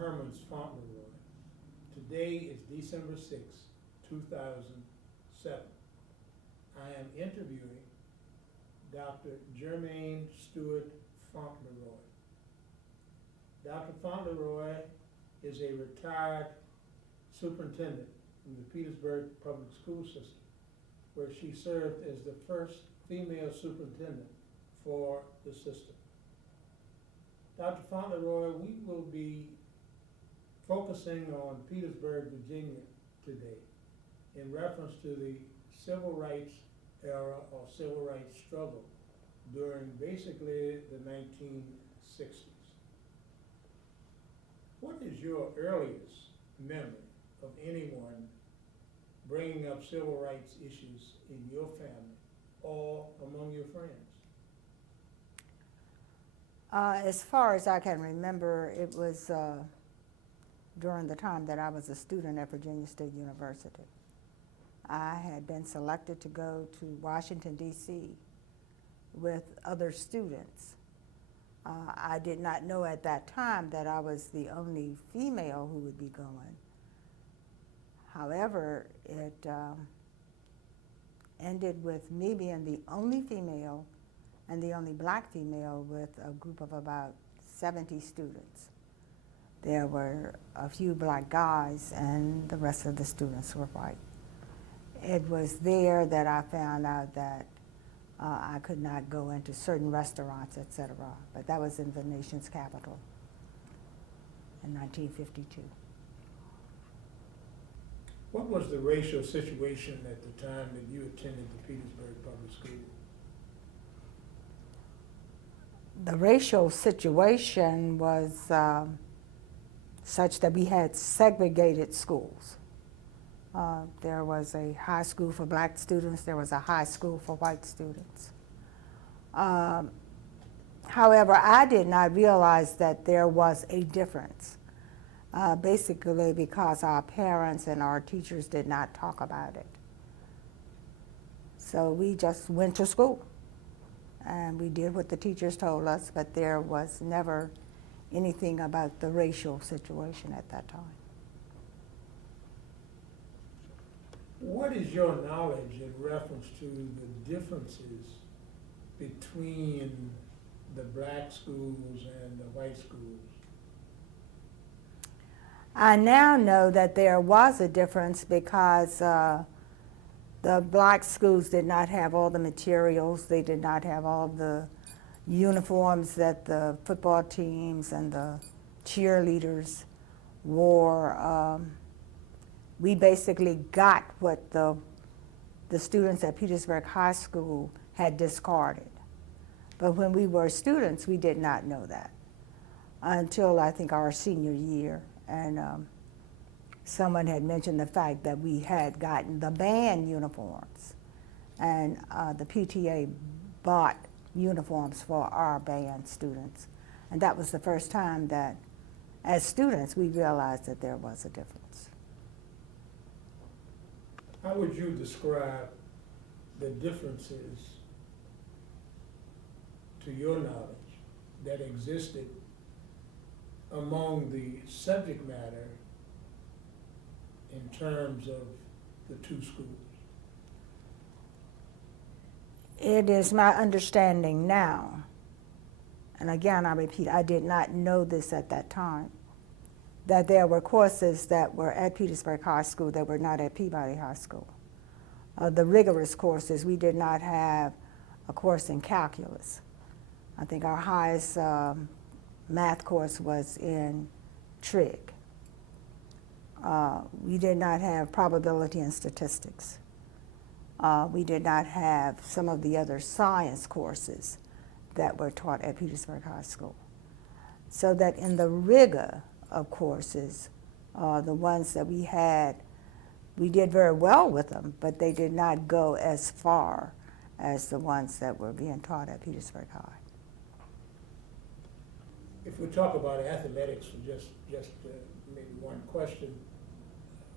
Herman's Fauntleroy. Today is December 6, 2007. I am interviewing Dr. Germaine Stewart Fauntleroy. Dr. Fauntleroy is a retired superintendent in the Petersburg public school system, where she served as the first female superintendent for the system. Dr. Fauntleroy, we will be focusing on Petersburg, Virginia today in reference to the civil rights era or civil rights struggle during basically the 1960s. What is your earliest memory of anyone bringing up civil rights issues in your family or among your friends? As far as I can remember, it was during the time that I was a student at Virginia State University. I had been selected to go to Washington, D.C. with other students. I did not know at that time that I was the only female who would be going. However, it ended with me being the only female and the only black female with a group of about 70 students. There were a few black guys and the rest of the students were white. It was there that I found out that I could not go into certain restaurants, etc. But that was in the nation's capital in 1952. What was the racial situation at the time that you attended the Petersburg Public School? The racial situation was such that we had segregated schools. There was a high school for black students, there was a high school for white students. However, I did not realize that there was a difference, basically because our parents and our teachers did not talk about it. So we just went to school and we did what the teachers told us, but there was never anything about the racial situation at that time. What is your knowledge in reference to the differences between the black schools and the white schools? I now know that there was a difference because the black schools did not have all the materials, they did not have all the uniforms that the football teams and the cheerleaders wore. We basically got what the students at Petersburg High School had discarded. But when we were students, we did not know that until I think our senior year. And someone had mentioned the fact that we had gotten the band uniforms, and the PTA bought uniforms for our band students. And that was the first time that, as students, we realized that there was a difference. How would you describe the differences, to your knowledge, that existed among the subject matter in terms of the two schools? It is my understanding now, and again I repeat, I did not know this at that time, that there were courses that were at Petersburg High School that were not at Peabody High School. The rigorous courses, we did not have a course in calculus. I think our highest math course was in trig. We did not have probability and statistics. We did not have some of the other science courses that were taught at Petersburg High School. So that in the rigor of courses, the ones that we had, we did very well with them, but they did not go as far as the ones that were being taught at Petersburg High. If we talk about athletics for just maybe one question,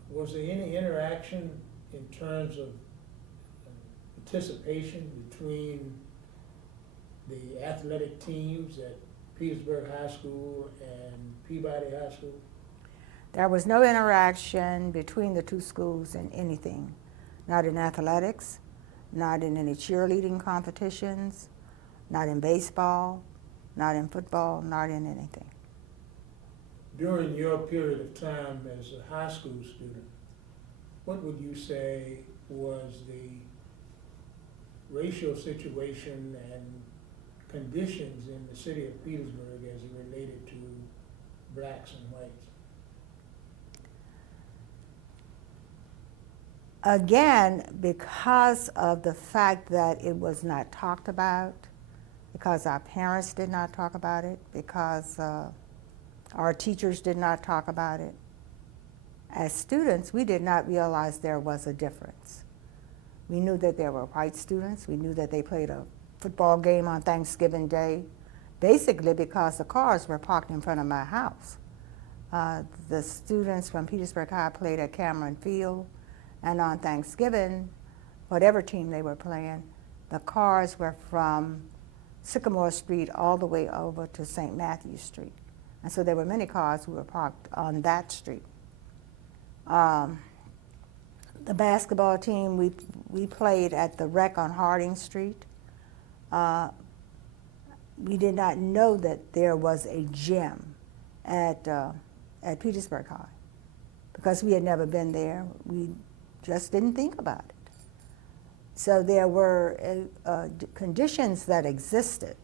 was there any interaction in terms of participation between the athletic teams at Petersburg High School and Peabody High School? There was no interaction between the two schools in anything, not in athletics, not in any cheerleading competitions, not in baseball, not in football, not in anything. During your period of time as a high school student, what would you say was the racial situation and conditions in the city of Petersburg as it related to blacks and whites? Again, because of the fact that it was not talked about, because our parents did not talk about it, because our teachers did not talk about it, as students, we did not realize there was a difference. We knew that there were white students. We knew that they played a football game on Thanksgiving Day, basically because the cars were parked in front of my house. The students from Petersburg High played at Cameron Field, and on Thanksgiving, whatever team they were playing, the cars were from Sycamore Street all the way over to St. Matthew Street. And so there were many cars who were parked on that street. The basketball team, we played at the Rec on Harding Street. We did not know that there was a gym at Petersburg High because we had never been there. We just didn't think about it. So there were conditions that existed,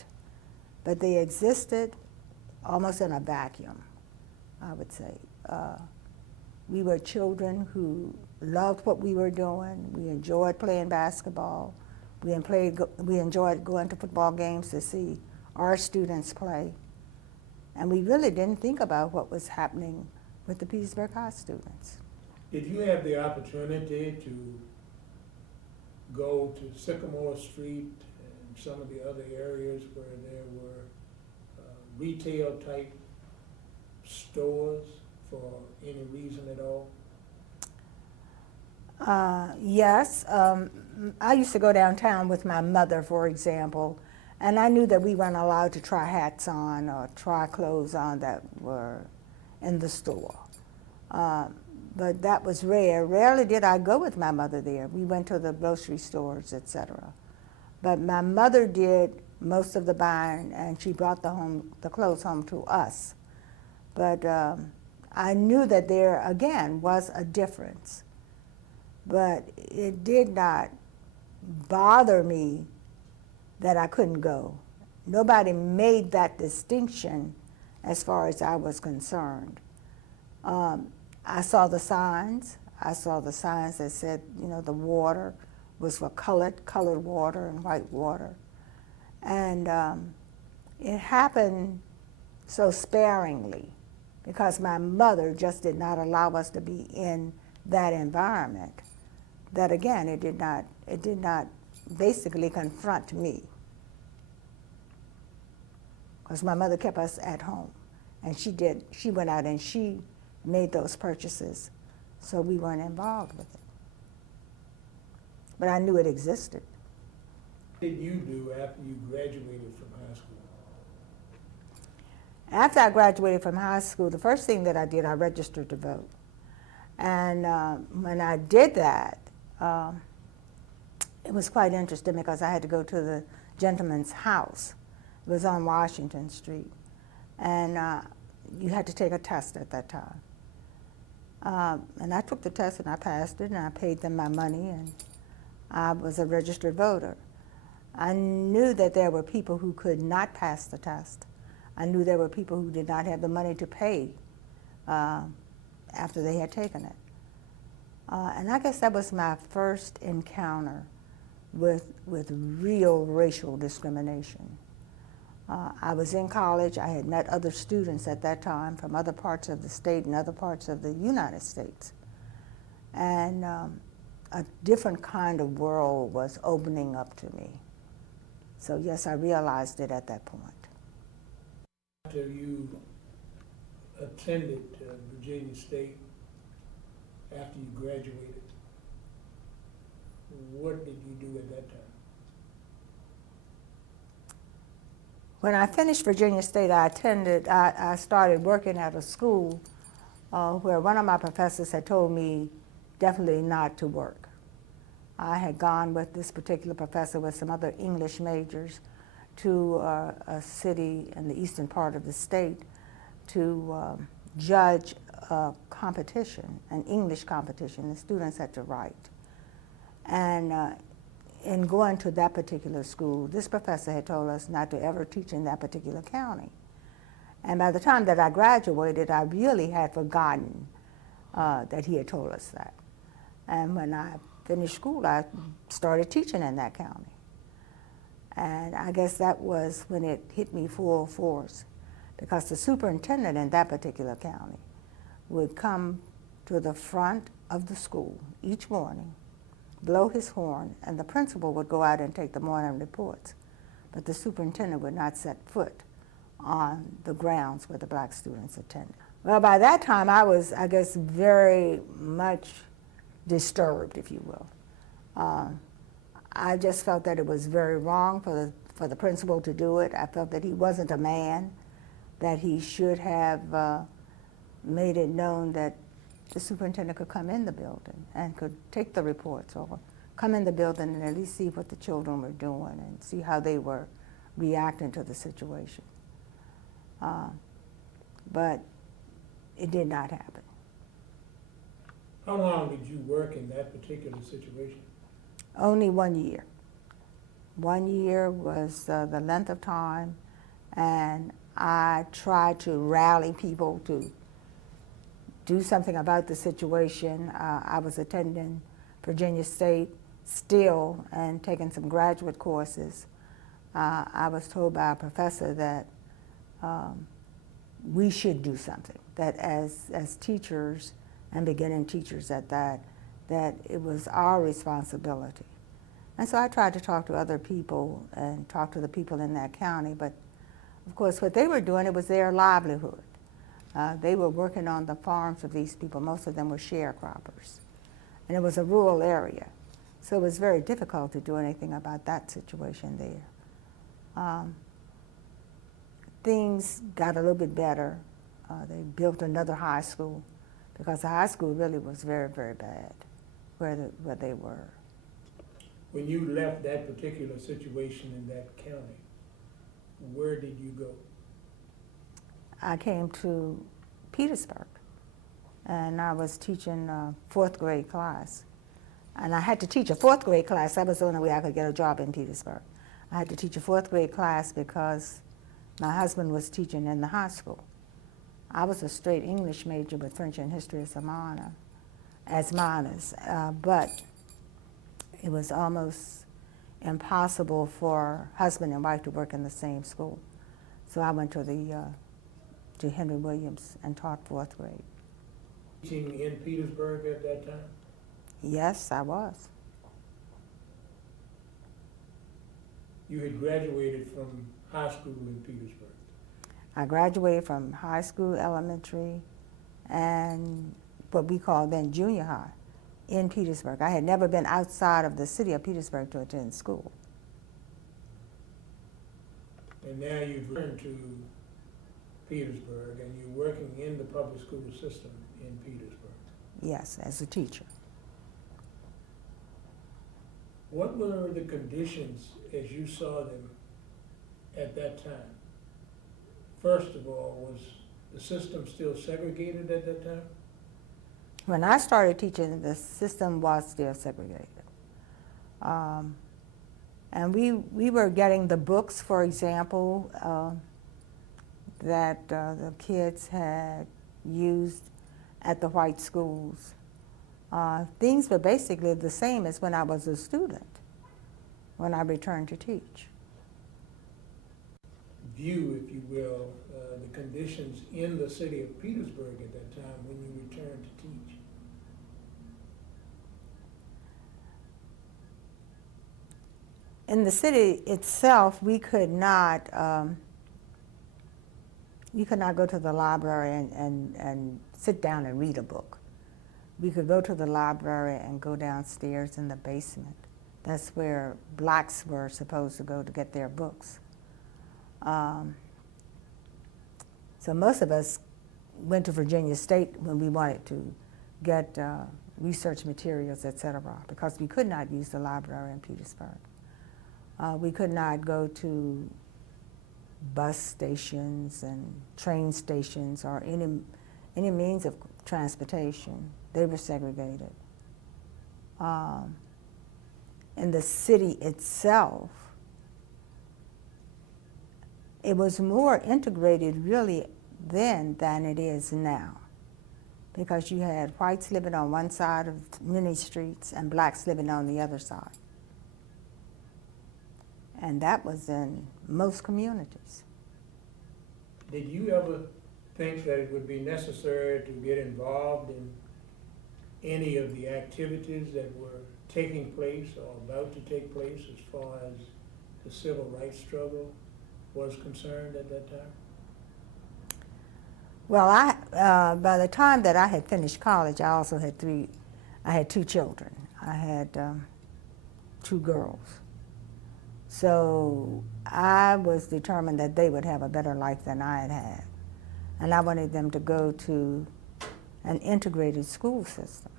but they existed almost in a vacuum, I would say. We were children who loved what we were doing. We enjoyed playing basketball. We enjoyed going to football games to see our students play. And we really didn't think about what was happening with the Petersburg High students. Did you have the opportunity to go to Sycamore Street and some of the other areas where there were retail type stores for any reason at all? Yes. I used to go downtown with my mother, for example, and I knew that we weren't allowed to try hats on or try clothes on that were in the store. But that was rare. Rarely did I go with my mother there. We went to the grocery stores, etc. But my mother did most of the buying, and she brought the clothes home to us. But I knew that there, again, was a difference. But it did not bother me that I couldn't go. Nobody made that distinction as far as I was concerned. I saw the signs. I saw the signs that said, the water was for colored water and white water. And it happened so sparingly because my mother just did not allow us to be in that environment. That again, it did not basically confront me. Because my mother kept us at home. And she went out and she made those purchases. So we weren't involved with it. But I knew it existed. What did you do after you graduated from high school? After I graduated from high school, the first thing that I did, I registered to vote. And when I did that, it was quite interesting because I had to go to the gentleman's house. It was on Washington Street. And you had to take a test at that time. And I took the test and I passed it and I paid them my money and I was a registered voter. I knew that there were people who could not pass the test. I knew there were people who did not have the money to pay after they had taken it. And I guess that was my first encounter with real racial discrimination. I was in college. I had met other students at that time from other parts of the state and other parts of the United States. And a different kind of world was opening up to me. So yes, I realized it at that point. After you attended Virginia State, after you graduated, what did you do at that time? When I finished Virginia State, I started working at a school where one of my professors had told me definitely not to work. I had gone with this particular professor with some other English majors to a city in the eastern part of the state to judge a competition, an English competition. The students had to write. And in going to that particular school, this professor had told us not to ever teach in that particular county. And by the time that I graduated, I really had forgotten that he had told us that. And when I finished school, I started teaching in that county. And I guess that was when it hit me full force, because the superintendent in that particular county would come to the front of the school each morning, blow his horn, and the principal would go out and take the morning reports. But the superintendent would not set foot on the grounds where the black students attended. Well, by that time, I was, I guess, very much disturbed, if you will. I just felt that it was very wrong for the principal to do it. I felt that he wasn't a man, that he should have made it known that the superintendent could come in the building and could take the reports, or come in the building and at least see what the children were doing and see how they were reacting to the situation. But it did not happen. How long did you work in that particular situation? Only 1 year. 1 year was the length of time, and I tried to rally people to do something about the situation. I was attending Virginia State still and taking some graduate courses. I was told by a professor that we should do something, that as teachers, and beginning teachers at that it was our responsibility. And so I tried to talk to other people and talk to the people in that county, but of course what they were doing, it was their livelihood. They were working on the farms of these people. Most of them were sharecroppers. And it was a rural area. So it was very difficult to do anything about that situation there. Things got a little bit better. They built another high school, because the high school really was very, very bad where they were. When you left that particular situation in that county, where did you go? I came to Petersburg, and I was teaching a 4th grade class. And I had to teach a 4th grade class. That was the only way I could get a job in Petersburg. I had to teach a 4th grade class because my husband was teaching in the high school. I was a straight English major with French and history as minors, but it was almost impossible for husband and wife to work in the same school. So I went to Henry Williams and taught 4th grade. Teaching in Petersburg at that time? Yes, I was. You had graduated from high school in Petersburg? I graduated from high school, elementary, and what we call then junior high in Petersburg. I had never been outside of the city of Petersburg to attend school. And now you've returned to Petersburg, and you're working in the public school system in Petersburg. Yes, as a teacher. What were the conditions as you saw them at that time? First of all, was the system still segregated at that time? When I started teaching, the system was still segregated. And we were getting the books, for example, that the kids had used at the white schools. Things were basically the same as when I was a student, when I returned to teach. View, if you will, the conditions in the city of Petersburg at that time when you returned to teach. In the city itself, we could not go to the library and sit down and read a book. We could go to the library and go downstairs in the basement. That's where blacks were supposed to go to get their books. So most of us went to Virginia State when we wanted to get research materials, etc., because we could not use the library in Petersburg. We could not go to bus stations and train stations or any means of transportation. They were segregated. In the city itself, it was more integrated really then than it is now, because you had whites living on one side of many streets and blacks living on the other side. And that was in most communities. Did you ever think that it would be necessary to get involved in any of the activities that were taking place or about to take place as far as the civil rights struggle was concerned at that time? Well, by the time that I had finished college, I also had two children. I had 2 girls. So I was determined that they would have a better life than I had had. And I wanted them to go to an integrated school system.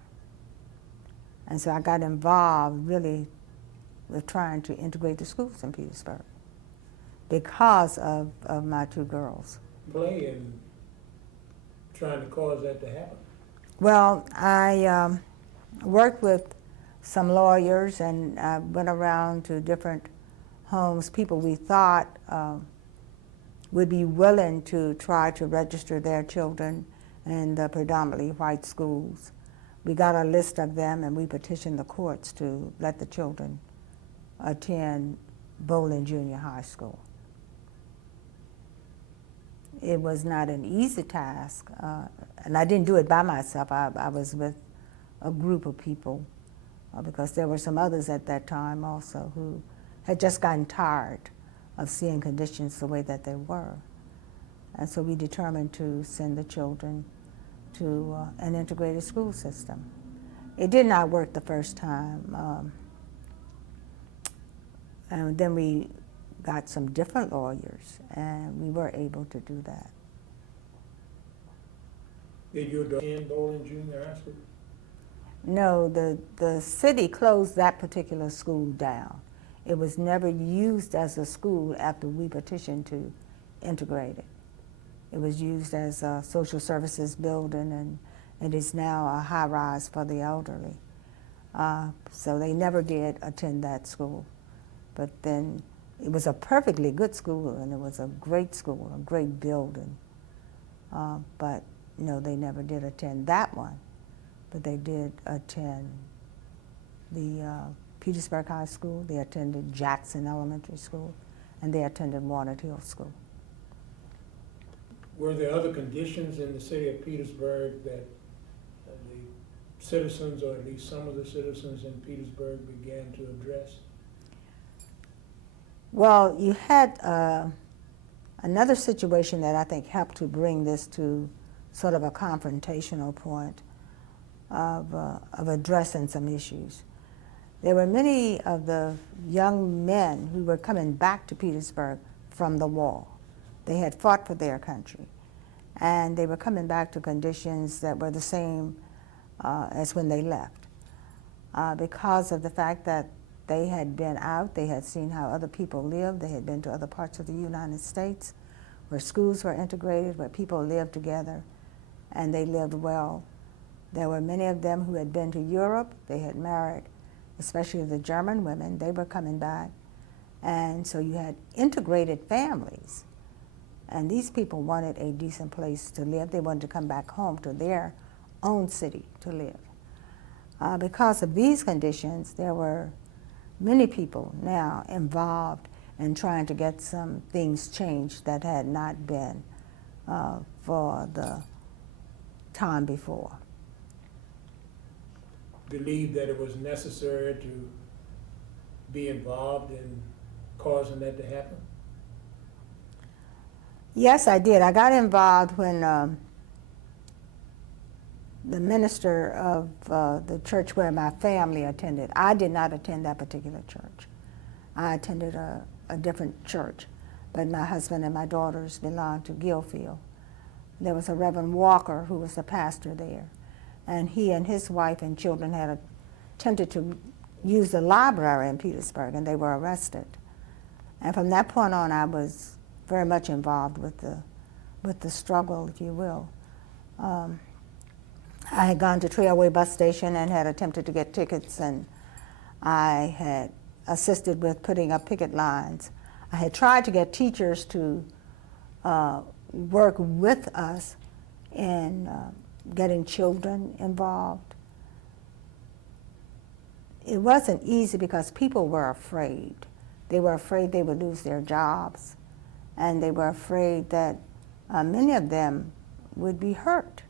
And so I got involved really with trying to integrate the schools in Petersburg because of my 2 girls. Play in trying to cause that to happen? Well, I worked with some lawyers, and I went around to different homes, people we thought would be willing to try to register their children in the predominantly white schools. We got a list of them, and we petitioned the courts to let the children attend Bowling Junior High School. It was not an easy task, and I didn't do it by myself. I was with a group of people because there were some others at that time also who had just gotten tired of seeing conditions the way that they were. And so we determined to send the children to an integrated school system. It did not work the first time. And then we got some different lawyers, and we were able to do that. Did you attend Bowling Junior High School? No, the city closed that particular school down. It was never used as a school after we petitioned to integrate it. It was used as a social services building, and it is now a high-rise for the elderly. So they never did attend that school. But then it was a perfectly good school, and it was a great school, a great building. But no, they never did attend that one. But they did attend the Petersburg High School, they attended Jackson Elementary School, and they attended Walnut Hill School. Were there other conditions in the city of Petersburg that the citizens, or at least some of the citizens in Petersburg, began to address? Well, you had another situation that I think helped to bring this to sort of a confrontational point of addressing some issues. There were many of the young men who were coming back to Petersburg from the war. They had fought for their country, and they were coming back to conditions that were the same as when they left, because of the fact that they had been out, they had seen how other people lived, they had been to other parts of the United States where schools were integrated, where people lived together, and they lived well. There were many of them who had been to Europe, they had married, especially the German women, they were coming back. And so you had integrated families. And these people wanted a decent place to live. They wanted to come back home to their own city to live. Because of these conditions, there were many people now involved in trying to get some things changed that had not been for the time before. Believed that it was necessary to be involved in causing that to happen? Yes, I did. I got involved when the minister of the church where my family attended. I did not attend that particular church. I attended a different church, but my husband and my daughters belonged to Gilfield. there was a Reverend Walker who was the pastor there, and he and his wife and children had attempted to use the library in Petersburg, and they were arrested. And from that point on, I was very much involved with the struggle, if you will. I had gone to Trailway bus station and had attempted to get tickets, and I had assisted with putting up picket lines. I had tried to get teachers to work with us in getting children involved. It wasn't easy because people were afraid. They were afraid they would lose their jobs, and they were afraid that many of them would be hurt.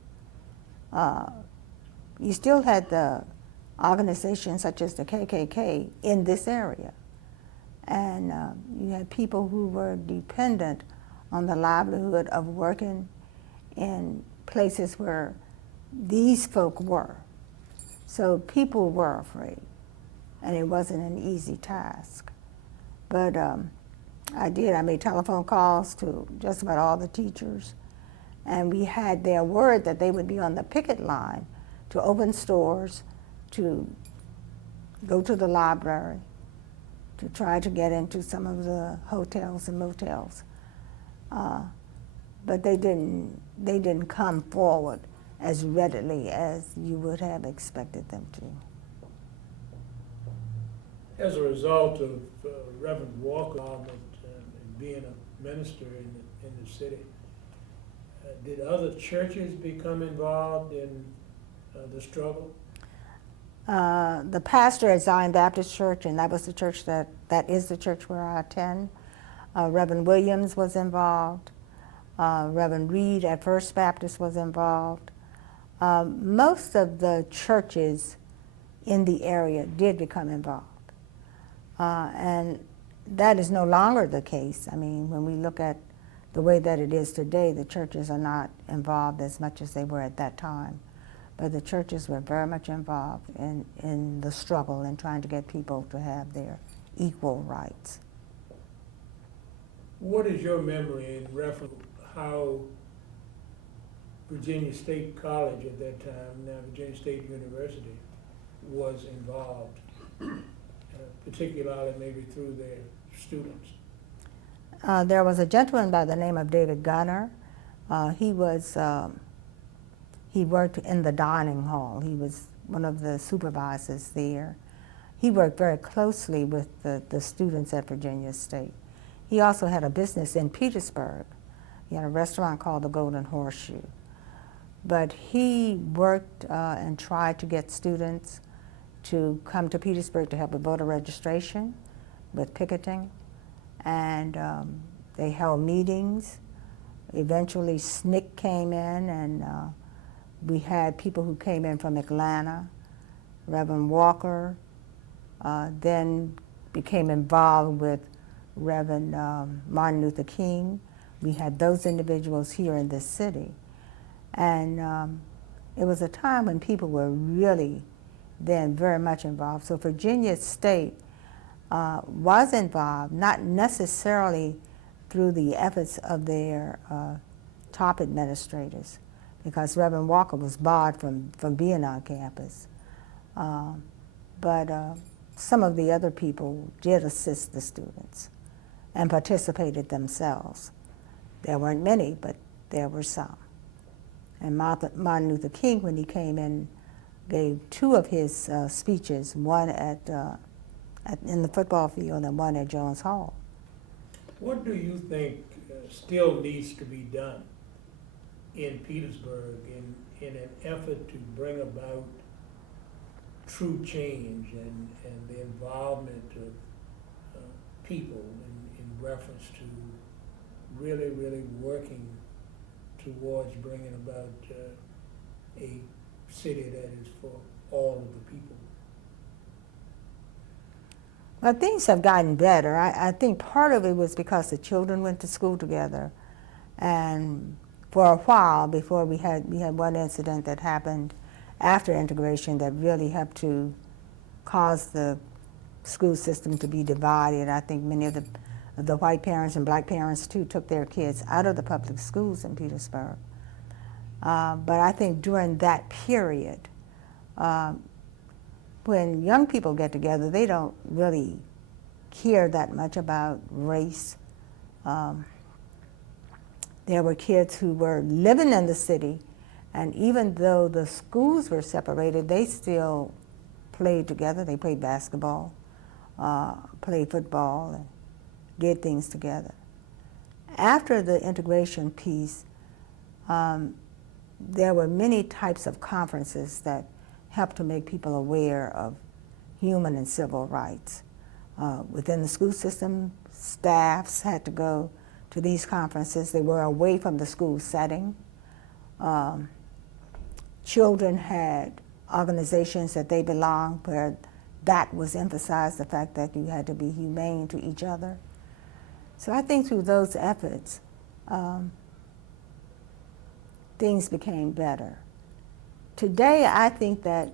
You still had the organizations such as the KKK in this area, and you had people who were dependent on the livelihood of working in places where these folk were. So people were afraid, and it wasn't an easy task. But I made telephone calls to just about all the teachers, and we had their word that they would be on the picket line to open stores, to go to the library, to try to get into some of the hotels and motels. But they didn't come forward as readily as you would have expected them to. As a result of Reverend Walker's involvement and being a minister in the city, did other churches become involved in the struggle? The pastor at Zion Baptist Church, and that was the church that is the church where I attend, Reverend Williams was involved. Reverend Reed at First Baptist was involved. Most of the churches in the area did become involved. And that is no longer the case. I mean, when we look at the way that it is today, the churches are not involved as much as they were at that time. But the churches were very much involved in the struggle and trying to get people to have their equal rights. What is your memory in reference to how Virginia State College at that time, now Virginia State University, was involved, particularly maybe through their students? There was a gentleman by the name of David Gunner. He worked in the dining hall. He was one of the supervisors there. He worked very closely with the students at Virginia State. He also had a business in Petersburg. He had a restaurant called the Golden Horseshoe. But he worked and tried to get students to come to Petersburg to help with voter registration, with picketing, and they held meetings. Eventually SNCC came in, and we had people who came in from Atlanta. Reverend Walker then became involved with Reverend Martin Luther King. We had those individuals here in this city. And it was a time when people were really then very much involved. So Virginia State was involved, not necessarily through the efforts of their top administrators, because Reverend Walker was barred from being on campus. But some of the other people did assist the students and participated themselves. There weren't many, but there were some. And Martin Luther King, when he came in, gave two of his speeches, one in the football field and one at Jones Hall. What do you think still needs to be done in Petersburg in an effort to bring about true change and the involvement of people in reference to really, really working towards bringing about a city that is for all of the people? Well, things have gotten better. I think part of it was because the children went to school together, and for a while before we had one incident that happened after integration that really helped to cause the school system to be divided. I think many of the white parents and black parents too took their kids out of the public schools in Petersburg But I think during that period, when young people get together, they don't really care that much about race. There were kids who were living in the city, and even though the schools were separated, they still played together. They played basketball, played football, and did things together. After the integration piece, there were many types of conferences that helped to make people aware of human and civil rights. Within the school system, staffs had to go to these conferences. They were away from the school setting. Children had organizations that they belonged where that was emphasized, the fact that you had to be humane to each other. So I think through those efforts, things became better. Today, I think that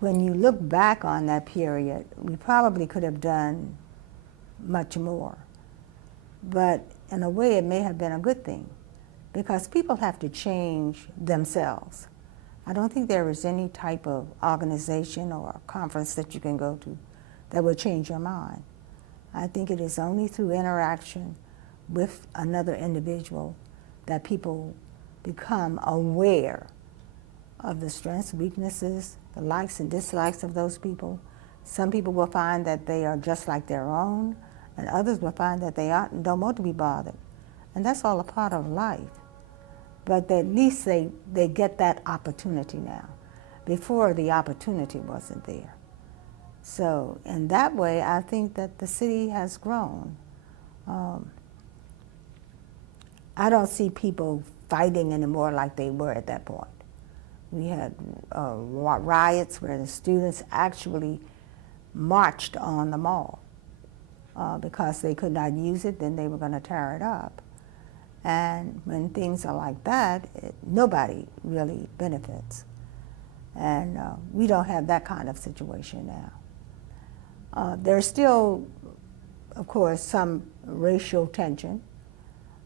when you look back on that period, we probably could have done much more. But in a way, it may have been a good thing, because people have to change themselves. I don't think there is any type of organization or conference that you can go to that will change your mind. I think it is only through interaction with another individual that people become aware of the strengths, weaknesses, the likes and dislikes of those people. Some people will find that they are just like their own, and others will find that they aren't and don't want to be bothered. And that's all a part of life. But at least they get that opportunity now. Before, the opportunity wasn't there. So in that way, I think that the city has grown. I don't see people fighting anymore like they were at that point. We had riots where the students actually marched on the mall because they could not use it, then they were going to tear it up. And when things are like that, nobody really benefits. And we don't have that kind of situation now. There's still, of course, some racial tension.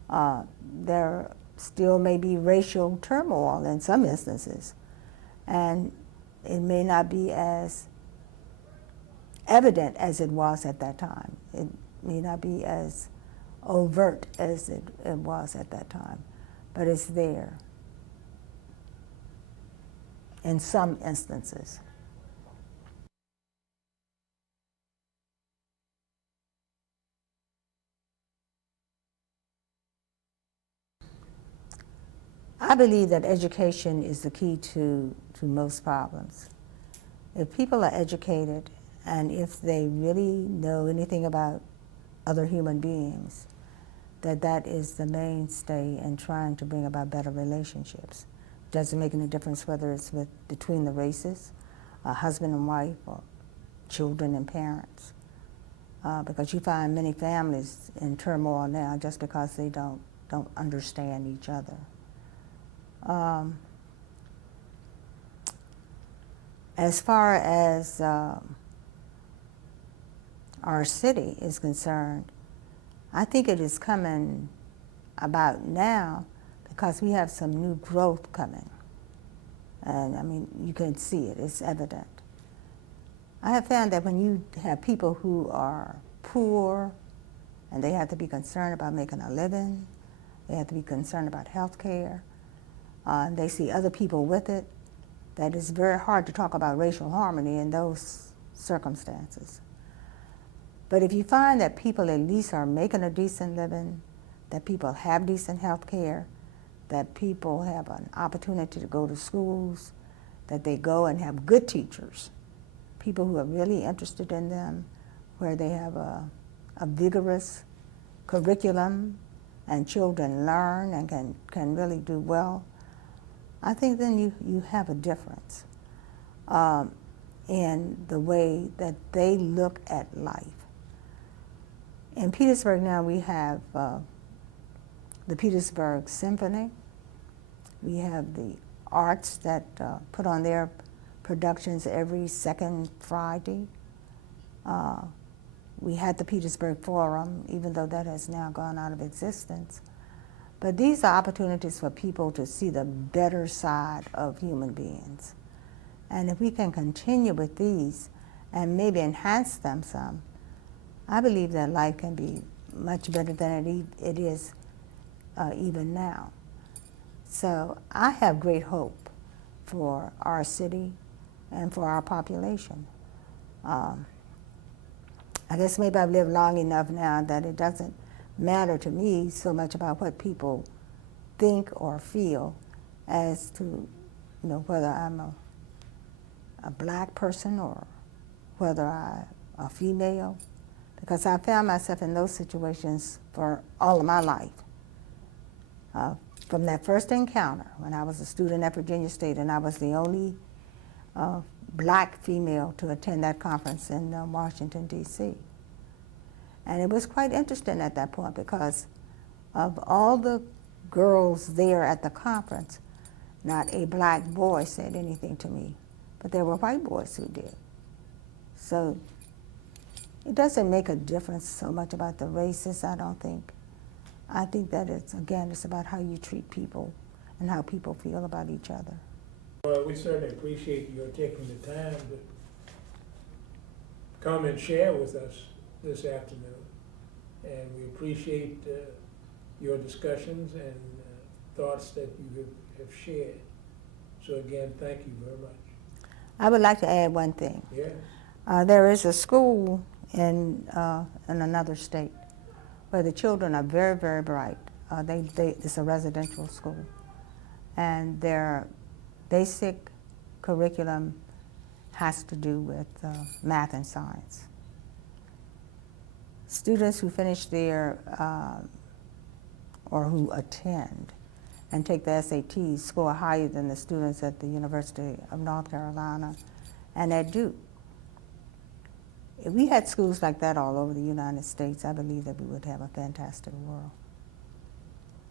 There still may be racial turmoil in some instances. And it may not be as evident as it was at that time. It may not be as overt as it was at that time, but it's there in some instances. I believe that education is the key to most problems. If people are educated and if they really know anything about other human beings, that is the mainstay in trying to bring about better relationships. Doesn't make any difference whether it's between the races, a husband and wife, or children and parents. Because you find many families in turmoil now just because they don't understand each other. As far as our city is concerned, I think it is coming about now because we have some new growth coming. And I mean, you can see it, it's evident. I have found that when you have people who are poor and they have to be concerned about making a living, they have to be concerned about health care, and they see other people with it, that it's very hard to talk about racial harmony in those circumstances. But if you find that people at least are making a decent living, that people have decent health care, that people have an opportunity to go to schools, that they go and have good teachers, people who are really interested in them, where they have a vigorous curriculum and children learn and can really do well, I think then you have a difference in the way that they look at life. In Petersburg now we have the Petersburg Symphony. We have the arts that put on their productions every second Friday. We had the Petersburg Forum, even though that has now gone out of existence. But these are opportunities for people to see the better side of human beings. And if we can continue with these and maybe enhance them some, I believe that life can be much better than it is even now. So I have great hope for our city and for our population. I guess maybe I've lived long enough now that it doesn't matter to me so much about what people think or feel as to, whether I'm a black person or whether I'm a female, because I found myself in those situations for all of my life. From that first encounter when I was a student at Virginia State and I was the only black female to attend that conference in Washington, D.C. And it was quite interesting at that point because of all the girls there at the conference, not a black boy said anything to me, but there were white boys who did. So it doesn't make a difference so much about the races, I don't think. I think that it's about how you treat people and how people feel about each other. Well, we certainly appreciate your taking the time to come and share with us this afternoon. And we appreciate your discussions and thoughts that you have shared. So again, thank you very much. I would like to add one thing. Yes. There is a school in another state where the children are very, very bright. It's a residential school. And their basic curriculum has to do with math and science. Students who finish there or who attend and take the SATs score higher than the students at the University of North Carolina and at Duke. If we had schools like that all over the United States, I believe that we would have a fantastic world.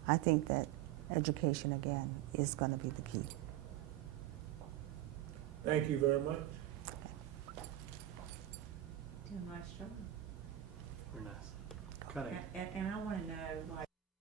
I think that education, again, is going to be the key. Thank you very much. Do a nice job. Very nice. Cutting. And I want to know, like,